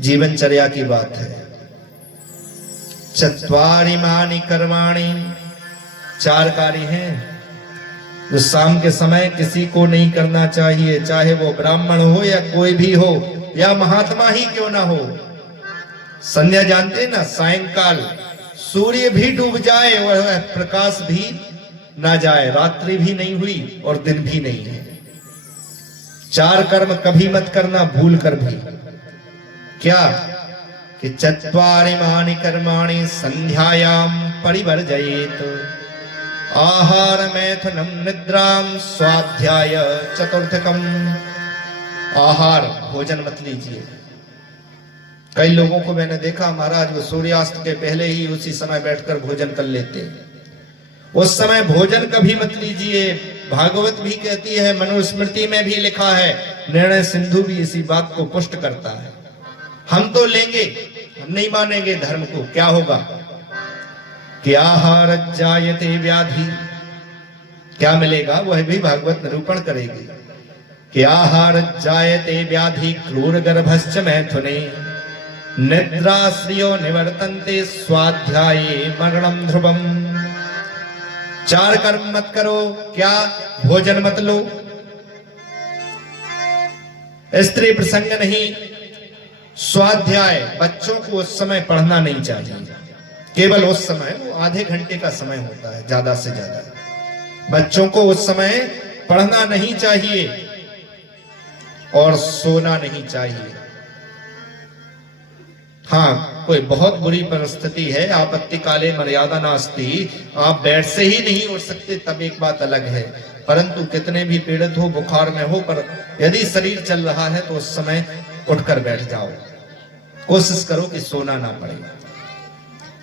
जीवनचर्या की बात है। चत्वारिमानि कर्माणि, 4 कार्य हैं जो शाम के समय किसी को नहीं करना चाहिए, चाहे वो ब्राह्मण हो या कोई भी हो या महात्मा ही क्यों ना हो। संध्या जानते ना, सायंकाल सूर्य भी डूब जाए और प्रकाश भी ना जाए, रात्रि भी नहीं हुई और दिन भी नहीं है। 4 कर्म कभी मत करना भूल कर भी। क्या कि चत्वारिमानि कर्माणि संध्यायाम परिवर्जयेत, आहार मैथुनम निद्राम स्वाध्याय चतुर्थकम। आहार भोजन मत लीजिए। कई लोगों को मैंने देखा महाराज, वो सूर्यास्त के पहले ही उसी समय बैठकर भोजन कर लेते। उस समय भोजन कभी मत लीजिए। भागवत भी कहती है, मनुस्मृति में भी लिखा है, निर्णय सिंधु भी इसी बात को पुष्ट करता है। हम तो लेंगे, हम नहीं मानेंगे धर्म को। क्या होगा कि आहार जायते व्याधि, क्या मिलेगा वह भी भागवत निरूपण करेगी कि आहार जायते व्याधि क्रूर गर्भश्च मैथुने, निद्राश्रियो निवर्तन्ते स्वाध्याये मरणम ध्रुवम। 4 कर्म मत करो। क्या? भोजन मत लो, स्त्री प्रसंग नहीं, स्वाध्याय, बच्चों को उस समय पढ़ना नहीं चाहिए। केवल उस समय, वो आधे घंटे का समय होता है ज्यादा से ज्यादा, बच्चों को उस समय पढ़ना नहीं चाहिए और सोना नहीं चाहिए। हाँ, कोई बहुत बुरी परिस्थिति है, आपत्ति काले मर्यादा नास्ति, आप बेड से ही नहीं उठ सकते, तब एक बात अलग है। परंतु कितने भी पीड़ित हो, बुखार में हो, पर यदि शरीर चल रहा है तो उस समय उठकर बैठ जाओ। कोशिश करो कि सोना ना पड़े।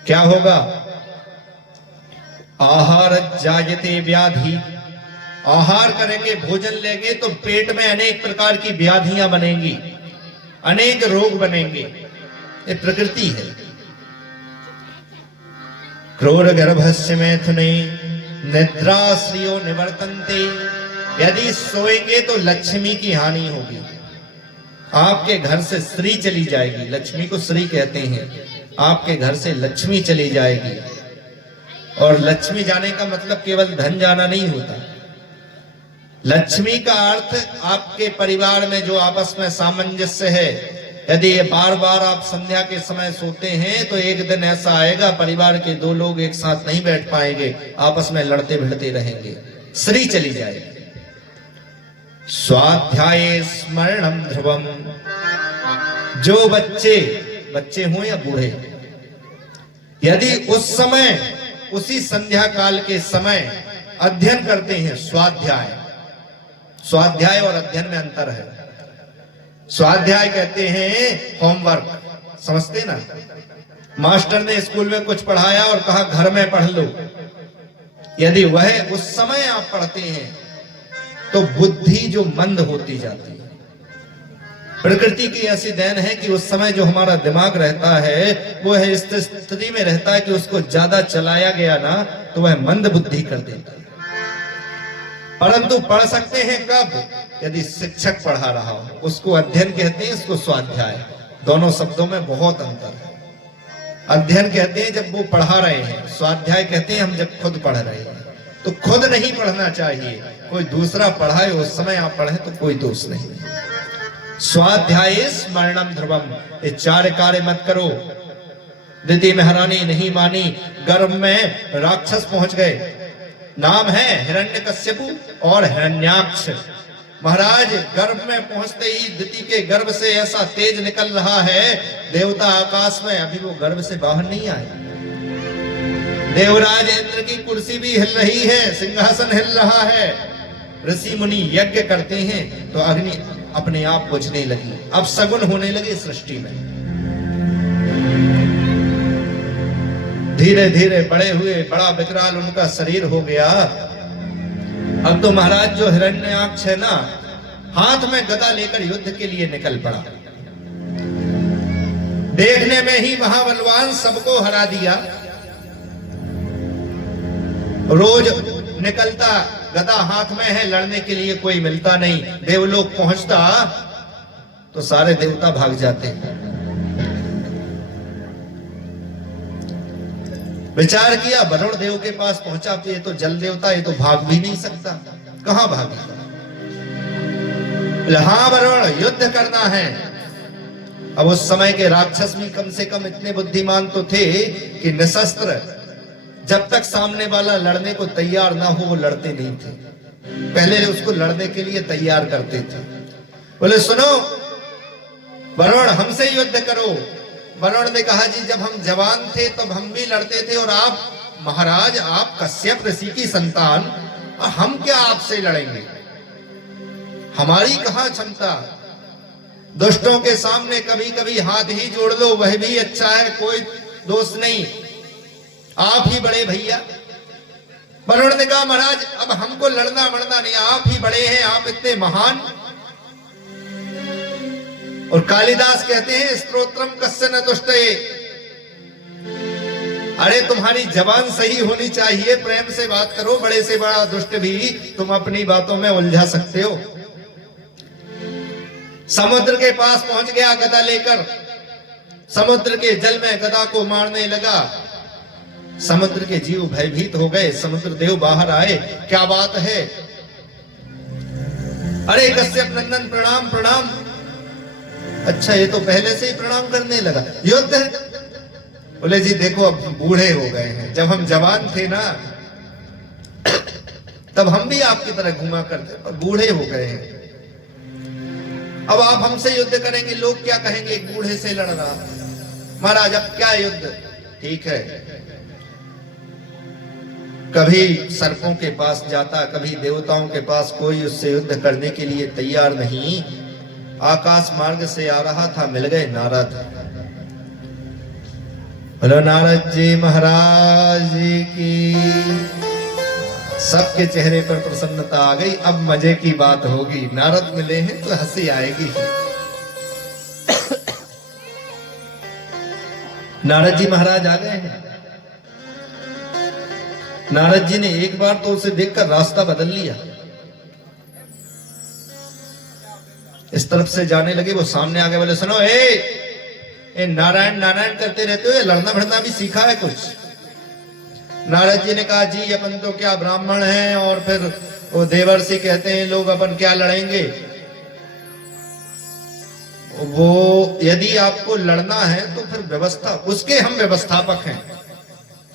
क्या होगा? आहार जायते व्याधि, आहार करेंगे, भोजन लेंगे तो पेट में अनेक प्रकार की व्याधियां बनेंगी, अनेक रोग बनेंगे। ये प्रकृति है। क्रूर गर्भस्य मैथुने निद्राश्रियो निवर्तन्ते, यदि सोएंगे तो लक्ष्मी की हानि होगी, आपके घर से श्री चली जाएगी। लक्ष्मी को श्री कहते हैं। आपके घर से लक्ष्मी चली जाएगी। और लक्ष्मी जाने का मतलब केवल धन जाना नहीं होता। लक्ष्मी का अर्थ आपके परिवार में जो आपस में सामंजस्य है। यदि ये बार बार आप संध्या के समय सोते हैं तो एक दिन ऐसा आएगा, परिवार के 2 लोग एक साथ नहीं बैठ पाएंगे, आपस में लड़ते भिड़ते रहेंगे, श्री चली जाएगी। स्वाध्याये स्मरणम ध्रुवम, जो बच्चे हों या बूढ़े, यदि उस समय, उसी संध्या काल के समय अध्ययन करते हैं, स्वाध्याय और अध्ययन में अंतर है। स्वाध्याय कहते हैं होमवर्क, समझते ना, मास्टर ने स्कूल में कुछ पढ़ाया और कहा घर में पढ़ लो। यदि वह उस समय आप पढ़ते हैं तो बुद्धि जो मंद होती जाती है। प्रकृति की ऐसी देन है कि उस समय जो हमारा दिमाग रहता है वो है इस स्थिति में रहता है कि उसको ज्यादा चलाया गया ना तो वह मंद बुद्धि कर देता है। परंतु पढ़ सकते हैं कब? यदि शिक्षक पढ़ा रहा हो, उसको अध्ययन कहते हैं, इसको स्वाध्याय। दोनों शब्दों में बहुत अंतर है। अध्ययन कहते हैं जब वो पढ़ा रहे हैं, स्वाध्याय कहते हैं हम जब खुद पढ़ रहे हैं। तो खुद नहीं पढ़ना चाहिए, कोई दूसरा पढ़ाए उस समय आप पढ़े तो कोई दोष नहीं। स्वाध्याय स्मरणम ध्रुवम, ये 4 कार्य मत करो। दिति महारानी नहीं मानी, गर्भ में राक्षस पहुंच गए। नाम है हिरण्यकश्यपु और हिरण्याक्ष। महाराज गर्भ में पहुंचते ही दिति के गर्भ से ऐसा तेज निकल रहा है, देवता आकाश में, अभी वो गर्भ से बाहर नहीं आए। देवराज इंद्र की कुर्सी भी हिल रही है, सिंहासन हिल रहा है। ऋषि मुनि यज्ञ करते हैं तो अग्नि अपने आप बुझने लगी। अब सगुन होने लगे सृष्टि में। धीरे धीरे बड़े हुए, बड़ा विकराल उनका शरीर हो गया। अब तो महाराज जो हिरण्याक्ष है ना, हाथ में गदा लेकर युद्ध के लिए निकल पड़ा। देखने में ही महाबलवान, सबको हरा दिया। रोज निकलता, गदा हाथ में है, लड़ने के लिए कोई मिलता नहीं। देवलोक पहुंचता तो सारे देवता भाग जाते। विचार किया, वरुण देव के पास पहुंचा, तो ये तो जल देवता, ये तो भाग भी नहीं सकता, कहां भागेगा। हाँ वरुण, युद्ध करना है। अब उस समय के राक्षस भी कम से कम इतने बुद्धिमान तो थे कि निशस्त्र, जब तक सामने वाला लड़ने को तैयार ना हो वो लड़ते नहीं थे, पहले उसको लड़ने के लिए तैयार करते थे। बोले सुनो वरुण, हमसे युद्ध करो। वरुण ने कहा जी जब हम जवान थे तब हम भी लड़ते थे, और आप महाराज, आप कश्यप ऋषि की संतान, हम क्या आपसे लड़ेंगे, हमारी कहां क्षमता। दुष्टों के सामने कभी कभी हाथ ही जोड़ लो, वह भी अच्छा है, कोई दोष नहीं, आप ही बड़े भैया। वरुण ने कहा महाराज अब हमको लड़ना मरना नहीं, आप ही बड़े हैं, आप इतने महान। और कालिदास कहते हैं स्तोत्रम कस्य न दुष्टये, अरे तुम्हारी जबान सही होनी चाहिए, प्रेम से बात करो, बड़े से बड़ा दुष्ट भी तुम अपनी बातों में उलझा सकते हो। समुद्र के पास पहुंच गया गदा लेकर, समुद्र के जल में गदा को मारने लगा। समुद्र के जीव भयभीत हो गए, समुद्र देव बाहर आए, क्या बात है। अरे कश्यप नंदन प्रणाम प्रणाम। अच्छा ये तो पहले से ही प्रणाम करने लगा, युद्ध है। बोले जी देखो अब बूढ़े हो गए हैं, जब हम जवान थे ना तब हम भी आपकी तरह घुमा करते, पर बूढ़े हो गए हैं, अब आप हमसे युद्ध करेंगे, लोग क्या कहेंगे, एक बूढ़े से लड़ रहा। महाराज अब क्या युद्ध, ठीक है। कभी सर्पों के पास जाता, कभी देवताओं के पास, कोई उससे युद्ध करने के लिए तैयार नहीं। आकाश मार्ग से आ रहा था, मिल गए नारद। बोलो नारद जी महाराज की। सबके चेहरे पर प्रसन्नता आ गई, अब मजे की बात होगी, नारद मिले हैं तो हंसी आएगी। नारद जी महाराज आ गए हैं। नारद जी ने एक बार तो उसे देखकर रास्ता बदल लिया, इस तरफ से जाने लगे, वो सामने आ गए। बोले सुनो ए नारायण नारायण करते रहते हो, लड़ना भिड़ना भी सीखा है कुछ। नारद जी ने कहा जी अपन तो क्या ब्राह्मण हैं, और फिर वो देवर्षि कहते हैं लोग, अपन क्या लड़ेंगे। वो यदि आपको लड़ना है तो फिर व्यवस्था, उसके हम व्यवस्थापक हैं,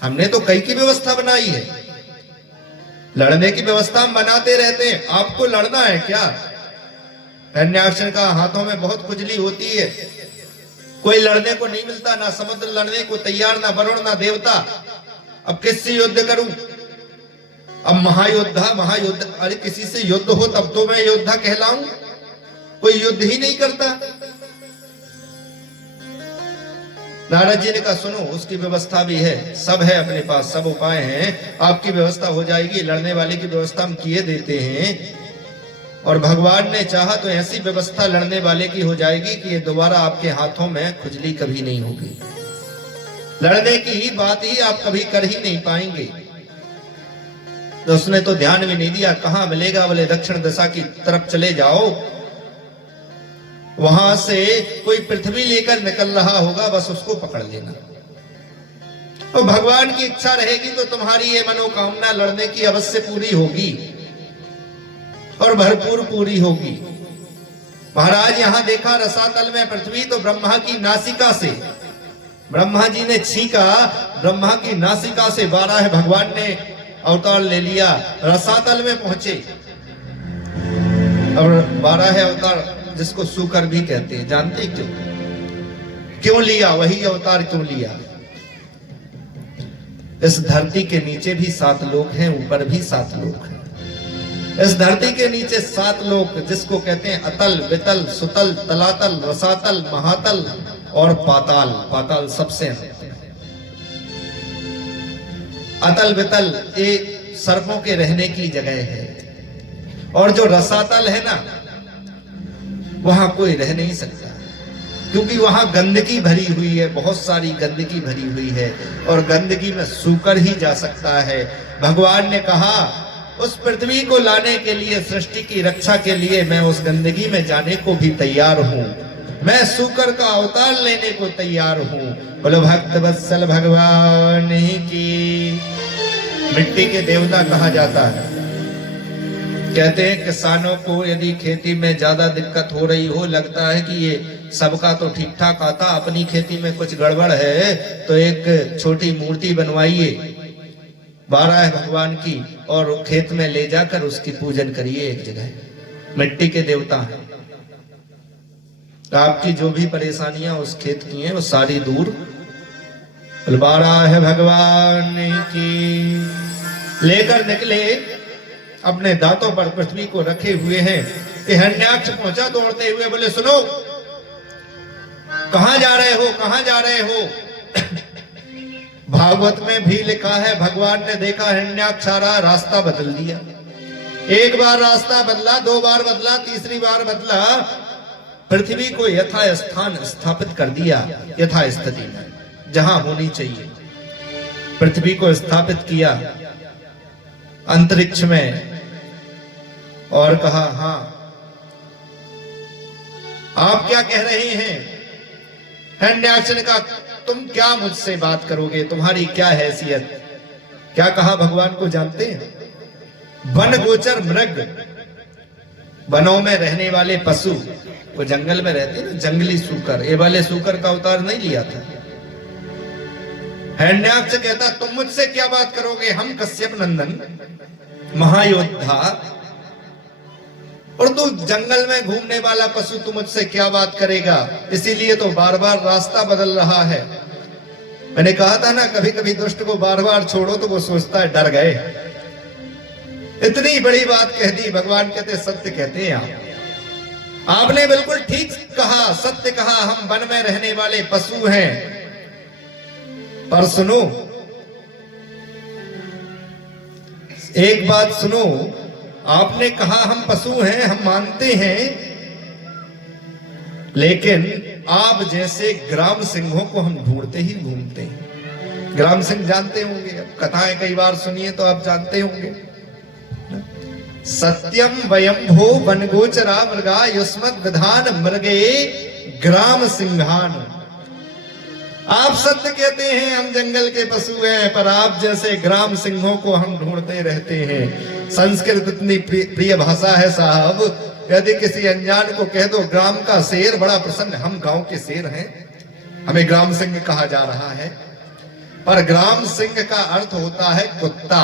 हमने तो कई की व्यवस्था बनाई है, लड़ने की व्यवस्था हम बनाते रहते हैं, आपको लड़ना है क्या। हिरण्याक्ष का हाथों में बहुत खुजली होती है, कोई लड़ने को नहीं मिलता, ना समुद्र लड़ने को तैयार, ना वरुण ना देवता, अब किससे युद्ध करूं। अब महायुद्ध, अरे किसी से युद्ध हो तब तो मैं योद्धा कहलाऊं, कोई युद्ध ही नहीं करता। नारद जी ने कहा सुनो उसकी व्यवस्था भी है, सब है अपने पास, सब उपाय हैं, आपकी व्यवस्था हो जाएगी, लड़ने वाले की व्यवस्था हम किए देते हैं। और भगवान ने चाहा तो ऐसी व्यवस्था लड़ने वाले की हो जाएगी कि ये दोबारा आपके हाथों में खुजली कभी नहीं होगी, लड़ने की ही बात ही आप कभी कर ही नहीं पाएंगे। तो उसने तो ध्यान भी नहीं दिया, कहां मिलेगा। बोले दक्षिण दिशा की तरफ चले जाओ, वहां से कोई पृथ्वी लेकर निकल रहा होगा, बस उसको पकड़ लेना। और भगवान की इच्छा रहेगी तो तुम्हारी ये मनोकामना लड़ने की अवश्य पूरी होगी, और भरपूर पूरी होगी। महाराज यहां देखा रसातल में पृथ्वी, तो ब्रह्मा की नासिका से, ब्रह्मा जी ने छींका, ब्रह्मा की नासिका से 12 भगवान ने अवतार ले लिया, रसातल में पहुंचे। और 12 अवतार जिसको सूकर भी कहते हैं, जानते क्यों लिया, वही अवतार क्यों लिया। इस धरती के नीचे भी 7 लोक हैं, ऊपर भी 7 लोक हैं। इस धरती के नीचे 7 लोक, जिसको कहते हैं अतल, वितल, सुतल, तलातल, रसातल, महातल और पाताल। पाताल सबसे अतल वितल ये सर्पों के रहने की जगह है, और जो रसातल है ना, वहां कोई रह नहीं सकता, क्योंकि वहां गंदगी भरी हुई है, बहुत सारी गंदगी भरी हुई है, और गंदगी में सूकर ही जा सकता है। भगवान ने कहा उस पृथ्वी को लाने के लिए, सृष्टि की रक्षा के लिए मैं उस गंदगी में जाने को भी तैयार हूं। मैं सूकर का अवतार लेने को तैयार हूं। बोलो भक्त वत्सल भगवान की। मिट्टी के देवता कहा जाता है। कहते हैं किसानों को यदि खेती में ज्यादा दिक्कत हो रही हो, लगता है कि ये सबका तो ठीक ठाक आता, अपनी खेती में कुछ गड़बड़ है, तो एक छोटी मूर्ति बनवाइए 12 भगवान की और खेत में ले जाकर उसकी पूजन करिए एक जगह। मिट्टी के देवता है। आपकी जो भी परेशानियां उस खेत की हैं वो सारी दूर। 12 भगवान की। लेकर निकले, अपने दांतों पर पृथ्वी को रखे हुए हैं। हिरण्याक्ष पहुंचा दौड़ते हुए, बोले सुनो, कहां जा रहे हो, कहां जा रहे हो? भागवत में भी लिखा है, भगवान ने देखा हिरण्याक्ष आ रहा, रास्ता बदल दिया। एक बार रास्ता बदला, 2 बार बदला, तीसरी बार बदला, पृथ्वी को यथा स्थान स्थापित कर दिया, यथा स्थिति में जहां होनी चाहिए पृथ्वी को स्थापित किया अंतरिक्ष में। और कहा, हां आप क्या कह रहे हैं? हिरण्याक्ष ने कहा, तुम क्या मुझसे बात करोगे, तुम्हारी क्या हैसियत? क्या कहा भगवान को जानते हैं? वन गोचर मृग, वनों में रहने वाले पशु, वो जंगल में रहते हैं ना, जंगली सूकर, ये वाले सूकर का अवतार नहीं लिया था। हिरण्याक्ष कहता, तुम मुझसे क्या बात करोगे? हम कश्यप नंदन महायोद्धा, और तू जंगल में घूमने वाला पशु, तू मुझसे क्या बात करेगा? इसीलिए तो बार बार रास्ता बदल रहा है। मैंने कहा था ना, कभी कभी दुष्ट को बार बार छोड़ो तो वो सोचता है डर गए। इतनी बड़ी बात कह दी। भगवान कहते, सत्य कहते हैं आपने बिल्कुल ठीक कहा, सत्य कहा, हम वन में रहने वाले पशु हैं। पर सुनो, एक बात सुनो, आपने कहा हम पशु हैं, हम मानते हैं, लेकिन आप जैसे ग्राम सिंहों को हम ढूंढते ही घूमते हैं। ग्राम सिंह जानते होंगे, कथाएं कई बार सुनिए तो आप जानते होंगे। सत्यम वयंभो वनगोचरा मृगा युष्मद् विधान मृगे ग्राम सिंहान। आप सत्य कहते हैं, हम जंगल के पशु हैं, पर आप जैसे ग्राम सिंहों को हम ढूंढते रहते हैं। संस्कृत इतनी प्रिय भाषा है साहब, यदि किसी अनजान को कह दो ग्राम का शेर, बड़ा प्रसन्न, हम गांव के शेर हैं, हमें ग्राम सिंह कहा जा रहा है। पर ग्राम सिंह का अर्थ होता है कुत्ता।